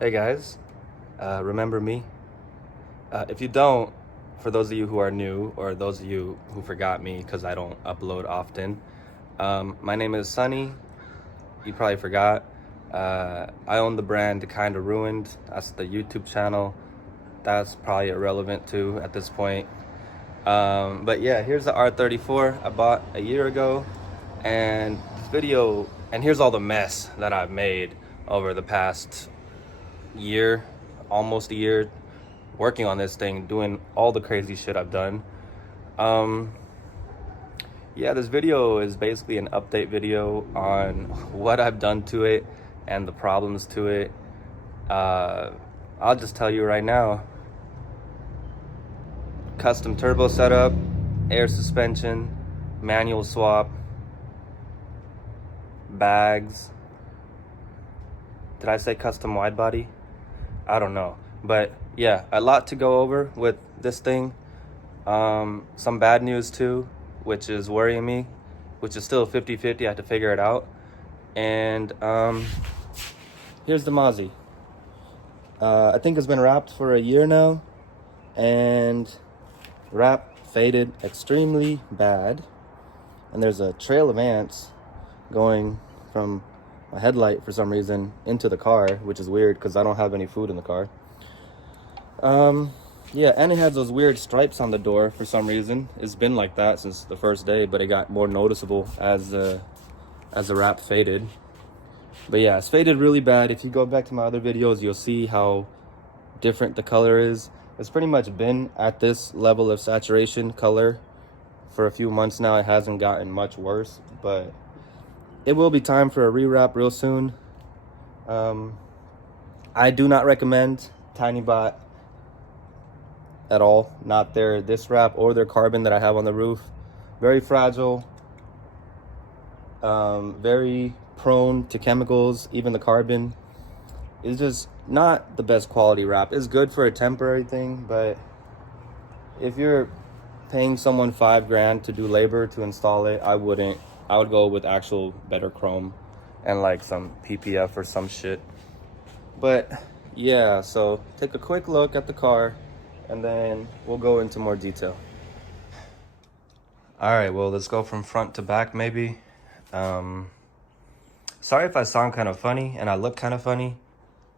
Hey guys, remember me? If you don't, for those of you who are new or those of you who forgot me because I don't upload often, my name is Sunny. You probably forgot. I own the brand Kinda Ruined. That's the YouTube channel. That's probably irrelevant too at this point. But yeah, here's the R34 I bought a year ago, and this video, and here's all the mess that I've made over the past year, almost a year, working on this thing, doing all the crazy shit I've done. Um, yeah, this video is basically an update video on what I've done to it and the problems to it. I'll just tell you right now. Custom turbo setup, air suspension, manual swap, bags. Did I say custom wide body? I don't know. But yeah, a lot to go over with this thing. Some bad news too, which is worrying me, which is still 50-50. I have to figure it out. And here's the Mozzie. I think it's been wrapped for a year now, and wrap faded extremely bad. And there's a trail of ants going from my headlight for some reason into the car, which is weird because I don't have any food in the car. Yeah, and it has those weird stripes on the door for some reason. It's been like that since the first day, but it got more noticeable as the wrap faded. But yeah, it's faded really bad. If you go back to my other videos, you'll see how different the color is. It's pretty much been at this level of saturation color for a few months now. It hasn't gotten much worse, but it will be time for a rewrap real soon. I do not recommend TinyBot at all. Not their this wrap or their carbon that I have on the roof. Very fragile. Very prone to chemicals. Even the carbon is just not the best quality wrap. It's good for a temporary thing, but if you're paying someone $5 grand to do labor to install it, I wouldn't. I would go with actual better chrome and like some PPF or some shit. But yeah, so take a quick look at the car and then we'll go into more detail. All right, well, let's go from front to back maybe. Sorry if I sound kind of funny and I look kind of funny.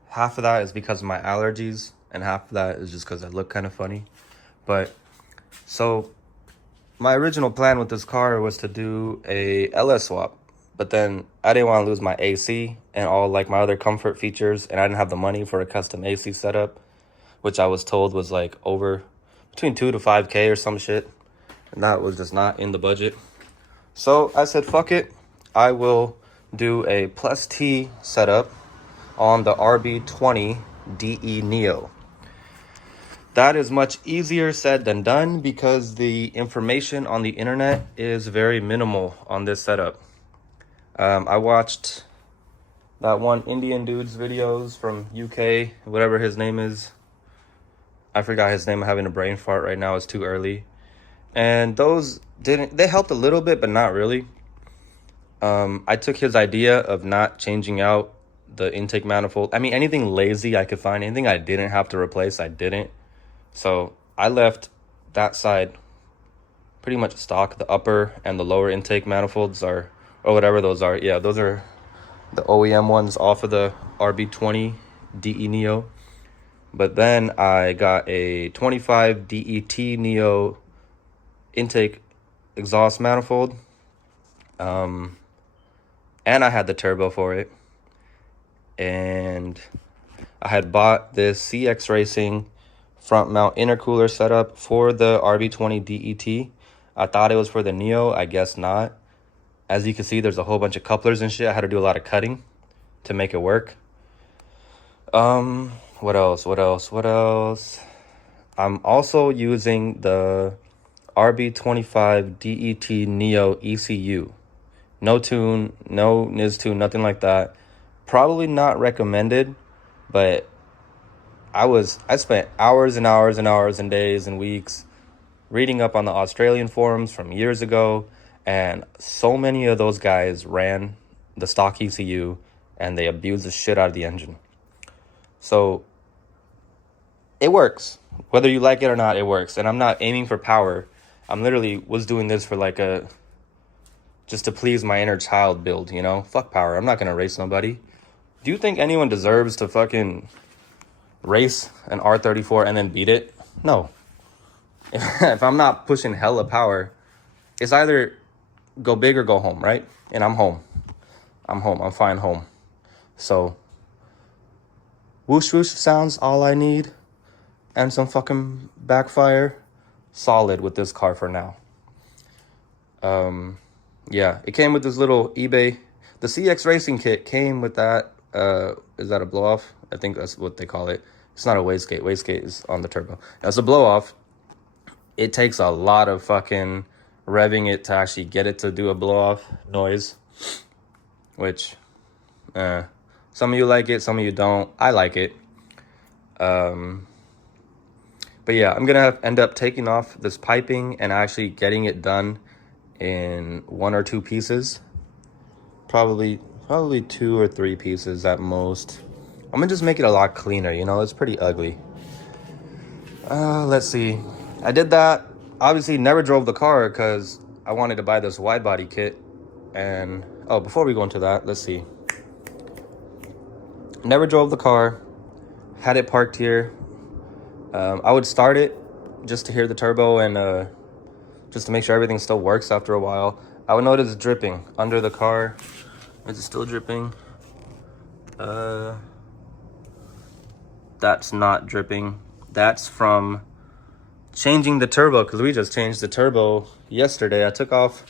Half of that is because of my allergies and half of that is just because I look kind of funny. But so my original plan with this car was to do a LS swap, but then I didn't want to lose my AC and all like my other comfort features, and I didn't have the money for a custom AC setup, which I was told was like over between 2 to 5K or some shit, and that was just not in the budget. So I said, fuck it, I will do a plus T setup on the RB20 DE Neo. That is much easier said than done because the information on the internet is very minimal on this setup. I watched that one Indian dude's videos from UK, whatever his name is. I forgot his name. I'm having a brain fart right now. It's too early. And those they helped a little bit, but not really. I took his idea of not changing out the intake manifold. I mean, anything lazy I could find, anything I didn't have to replace, I didn't. So I left that side pretty much stock. The upper and the lower intake manifolds are, or whatever those are. Yeah, those are the OEM ones off of the RB20 DE Neo. But then I got a 25 DET Neo intake exhaust manifold. And I had the turbo for it. And I had bought this CX Racing front mount intercooler setup for the RB20 DET. I thought it was for the Neo. I guess not. As you can see, there's a whole bunch of couplers and shit. I had to do a lot of cutting to make it work. What else? I'm also using the RB25 DET Neo ECU. No tune, no NIS tune, nothing like that. Probably not recommended, but I spent hours and hours and hours and days and weeks reading up on the Australian forums from years ago, and so many of those guys ran the stock ECU and they abused the shit out of the engine. So it works. Whether you like it or not, it works. And I'm not aiming for power. I'm literally was doing this for like just to please my inner child build, you know? Fuck power. I'm not going to race nobody. Do you think anyone deserves to fucking race an R34 and then beat it? No. If I'm not pushing hella power, it's either go big or go home, right? And I'm home. I'm fine home. So, whoosh whoosh sounds all I need. And some fucking backfire. Solid with this car for now. Yeah, it came with this little eBay. The CX Racing kit came with that. Is that a blow-off? I think that's what they call it. It's not a wastegate. Wastegate is on the turbo. That's a blow-off. It takes a lot of fucking revving it to actually get it to do a blow-off noise. Which, some of you like it, some of you don't. I like it. But yeah, I'm gonna end up taking off this piping and actually getting it done in 1 or 2 pieces. Probably 2 or 3 pieces at most. I'm gonna just make it a lot cleaner, you know, it's pretty ugly. Let's see. I did that. Obviously never drove the car because I wanted to buy this Widebody kit. And, oh, before we go into that, let's see. Never drove the car. Had it parked here. I would start it just to hear the turbo and just to make sure everything still works after a while. I would notice dripping under the car. Is it still dripping? That's not dripping. That's from changing the turbo, because we just changed the turbo yesterday. I took off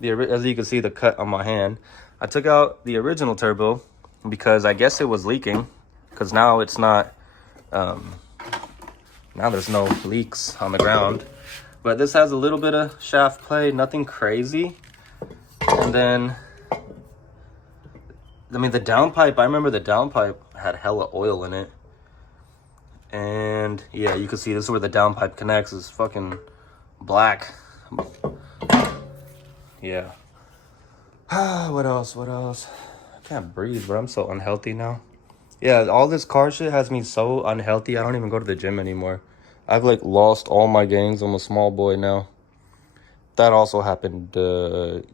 as you can see the cut on my hand. I took out the original turbo because I guess it was leaking, because now it's not, now there's no leaks on the ground. But this has a little bit of shaft play, nothing crazy. And then, I mean, the downpipe, I remember the downpipe had hella oil in it. And yeah, you can see this is where the downpipe connects. It's fucking black. Yeah. What else? I can't breathe, bro. I'm so unhealthy now. Yeah, all this car shit has me so unhealthy. I don't even go to the gym anymore. I've like lost all my gains. I'm a small boy now. That also happened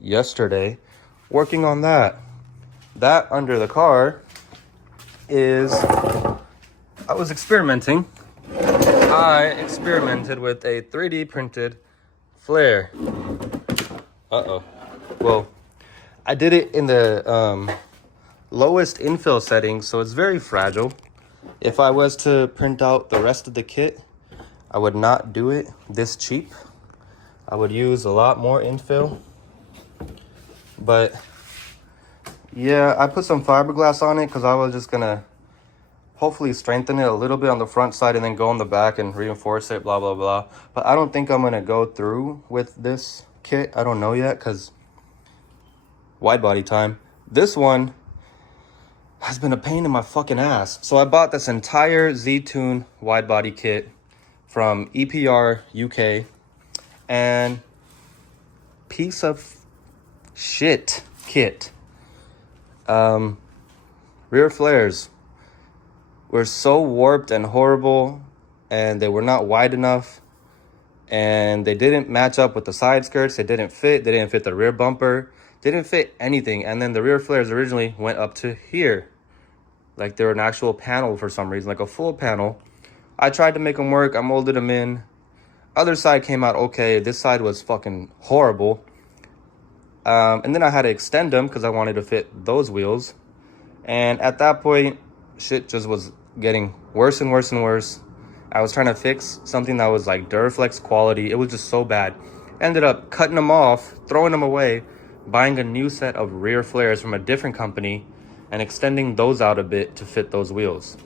yesterday. Working on that. That under the car is, I was experimenting. I experimented with a 3D printed flare. Uh-oh. Well, I did it in the lowest infill settings, so it's very fragile. If I was to print out the rest of the kit, I would not do it this cheap. I would use a lot more infill. But yeah, I put some fiberglass on it because I was just gonna hopefully strengthen it a little bit on the front side and then go on the back and reinforce it, blah, blah, blah. But I don't think I'm gonna go through with this kit. I don't know yet because wide body time. This one has been a pain in my fucking ass. So I bought this entire Z-Tune wide body kit from EPR UK, and piece of shit kit. Rear flares were so warped and horrible, and they were not wide enough, and they didn't match up with the side skirts. They didn't fit the rear bumper, they didn't fit anything. And then the rear flares originally went up to here, like they were an actual panel for some reason, like a full panel. I tried to make them work. I molded them in. Other side came out okay. This side was fucking horrible. And then I had to extend them because I wanted to fit those wheels. And at that point, shit just was getting worse and worse and worse. I was trying to fix something that was like Duraflex quality. It was just so bad. Ended up cutting them off, throwing them away, buying a new set of rear flares from a different company, and extending those out a bit to fit those wheels.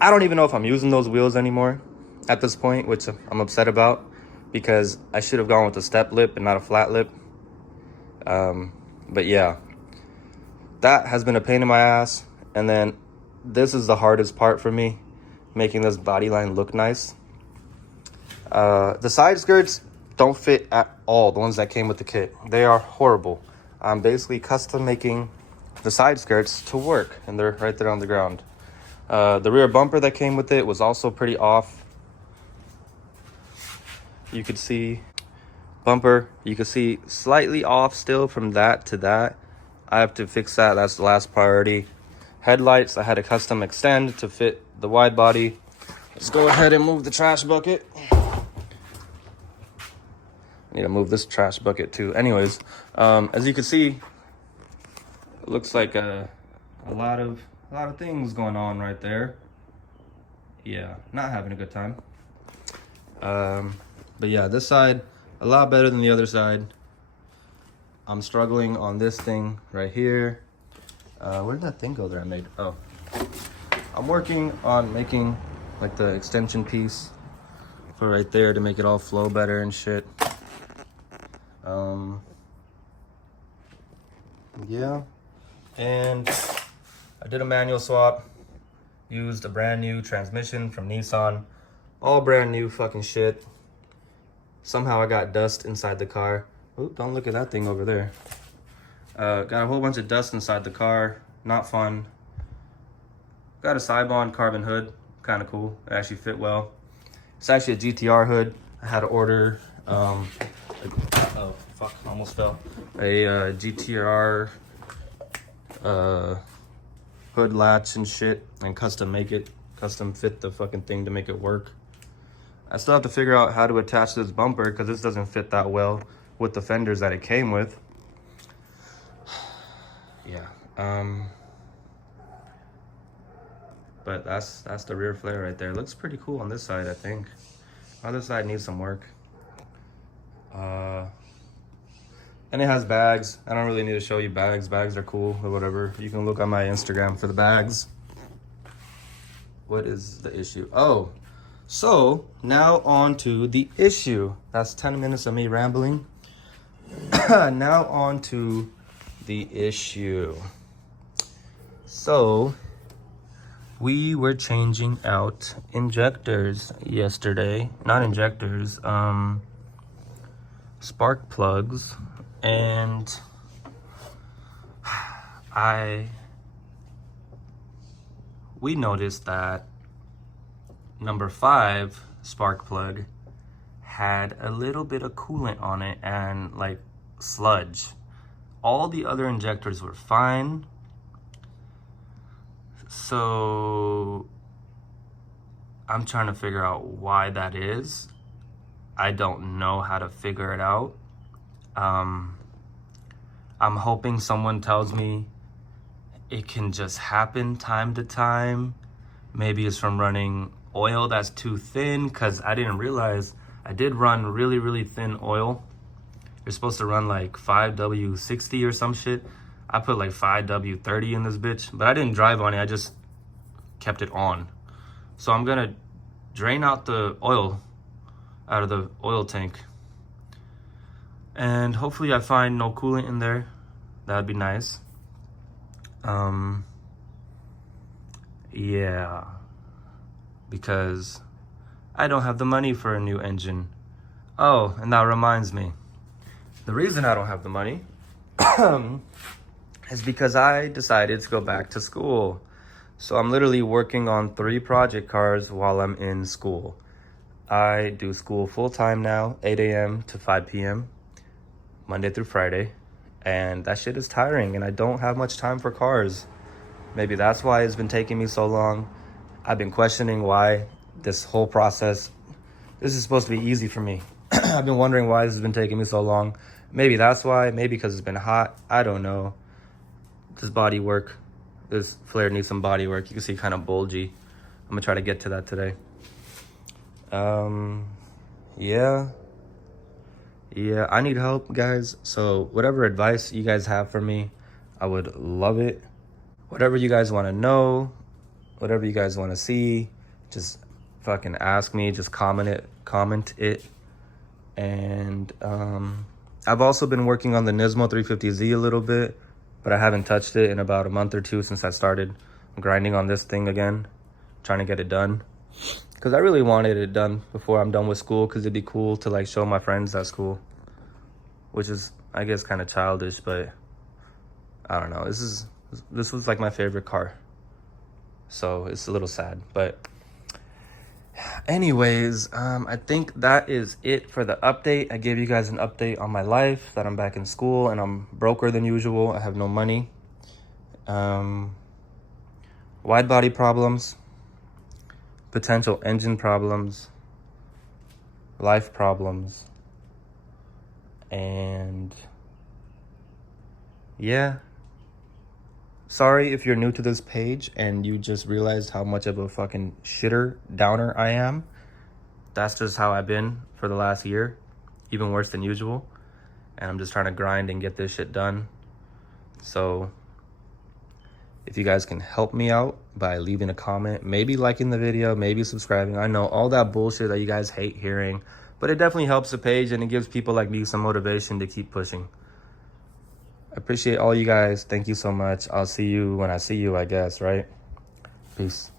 I don't even know if I'm using those wheels anymore at this point, which I'm upset about, because I should have gone with a step lip and not a flat lip. But yeah, that has been a pain in my ass. And then this is the hardest part for me, making this body line look nice. The side skirts don't fit at all, the ones that came with the kit. They are horrible. I'm basically custom making the side skirts to work, and they're right there on the ground. The rear bumper that came with it was also pretty off. You could see bumper, you could see slightly off still from that to that. I have to fix that. That's the last priority. Headlights, I had a custom extend to fit the wide body. Let's go ahead and move the trash bucket. I need to move this trash bucket too. Anyways, as you can see, it looks like a lot of things going on right there. Yeah, not having a good time. But yeah, this side a lot better than the other side. I'm struggling on this thing right here. Where did that thing go that I made? Oh, I'm working on making like the extension piece for right there to make it all flow better and shit. Yeah, and I did a manual swap, used a brand new transmission from Nissan, all brand new fucking shit. Somehow I got dust inside the car. Oh, don't look at that thing over there. Got a whole bunch of dust inside the car, not fun. Got a Cybon carbon hood, kind of cool. It actually fit well. It's actually a GTR hood. I had to order, oh fuck, almost fell. A GTR hood latch and shit, and custom make it, custom fit the fucking thing to make it work. I still have to figure out how to attach this bumper because this doesn't fit that well with the fenders that it came with. Yeah, but that's the rear flare right there. It looks pretty cool on this side, I think. Other side needs some work. And it has bags. I don't really need to show you bags. Bags are cool or whatever. You can look on my Instagram for the bags. What is the issue? Oh, so now on to the issue. That's 10 minutes of me rambling. Now on to the issue. So we were changing out injectors yesterday. Not injectors, spark plugs. And we noticed that number 5 spark plug had a little bit of coolant on it and like sludge. All the other injectors were fine. So I'm trying to figure out why that is. I don't know how to figure it out. I'm hoping someone tells me it can just happen time to time. Maybe it's from running oil that's too thin, because I didn't realize I did run really, really thin oil. You're supposed to run like 5W60 or some shit. I put like 5W30 in this bitch, but I didn't drive on it. I just kept it on. So I'm gonna drain out the oil out of the oil tank. And hopefully I find no coolant in there. That'd be nice. Yeah. Because I don't have the money for a new engine. Oh, and that reminds me. The reason I don't have the money is because I decided to go back to school. So I'm literally working on 3 project cars while I'm in school. I do school full-time now, 8 a.m. to 5 p.m. Monday through Friday, and that shit is tiring, and I don't have much time for cars. Maybe that's why it's been taking me so long. I've been questioning why this whole process, this is supposed to be easy for me. I've been wondering why this has been taking me so long. Maybe that's why, maybe because it's been hot, I don't know. This body work, this flare needs some body work. You can see kind of bulgy. I'm gonna try to get to that today. Yeah, I need help, guys. So whatever advice you guys have for me, I would love it. Whatever you guys want to know, whatever you guys want to see, just fucking ask me, just comment it. And I've also been working on the Nismo 350Z a little bit, but I haven't touched it in about a month or 2 since I started grinding on this thing again, trying to get it done. Because I really wanted it done before I'm done with school, because it'd be cool to like show my friends at school, which is, I guess, kind of childish, but I don't know. This was like my favorite car. So it's a little sad. But anyways, I think that is it for the update. I gave you guys an update on my life, that I'm back in school and I'm broker than usual. I have no money. Wide body problems, potential engine problems, life problems, and yeah. Sorry if you're new to this page and you just realized how much of a fucking shitter downer I am. That's just how I've been for the last year, even worse than usual. And I'm just trying to grind and get this shit done. So if you guys can help me out by leaving a comment, maybe liking the video, maybe subscribing. I know all that bullshit that you guys hate hearing, but it definitely helps the page and it gives people like me some motivation to keep pushing. I appreciate all you guys. Thank you so much. I'll see you when I see you, I guess, right? Peace.